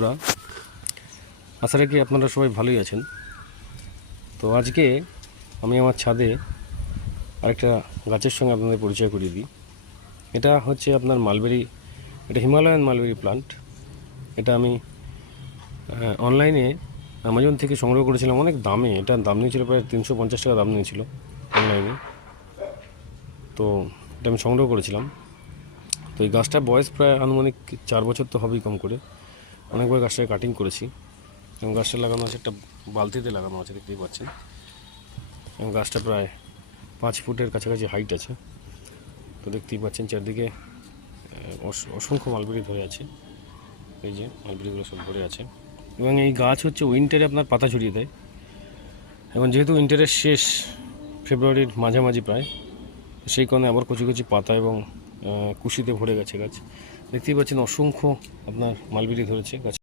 বন্ধুরা, আশা রাখি আপনারা সবাই ভালোই আছেন। তো আজকে আমি আমার ছাদে আরেকটা গাছের সঙ্গে আপনাদের পরিচয় করিয়ে দিই। এটা হচ্ছে আপনার মালবেরি, এটা হিমালয়ান মালবেরি প্লান্ট। এটা আমি অনলাইনে অ্যামাজন থেকে সংগ্রহ করেছিলাম অনেক দামে। এটার দাম নিয়েছিল প্রায় 350 টাকা দাম নিয়েছিল অনলাইনে। তো এটা আমি সংগ্রহ করেছিলাম। তো এই গাছটার বয়স প্রায় আনুমানিক 4 বছর তো হবেই কম করে। অনেকবার গাছটাকে কাটিং করেছি এবং গাছটা লাগানো আছে একটা বালতিতে লাগানো আছে, দেখতেই পাচ্ছেন। এবং গাছটা প্রায় 5 ফুটের কাছাকাছি হাইট আছে। তো দেখতেই পাচ্ছেন চারদিকে অসংখ্য মালবেরি ধরে আছে। এই যে মালবেরিগুলো সব ধরে আছে। এবং এই গাছ হচ্ছে উইন্টারে আপনার পাতা ছড়িয়ে দেয়। এবং যেহেতু উইন্টারের শেষ, ফেব্রুয়ারির মাঝামাঝি প্রায়, সেই কারণে আবার কচি কচি পাতা এবং কুশিতে ভরে গেছে গাছ। দেখতেই পাচ্ছেন অসংখ্য আপনার মালবেরি ধরেছে গাছ।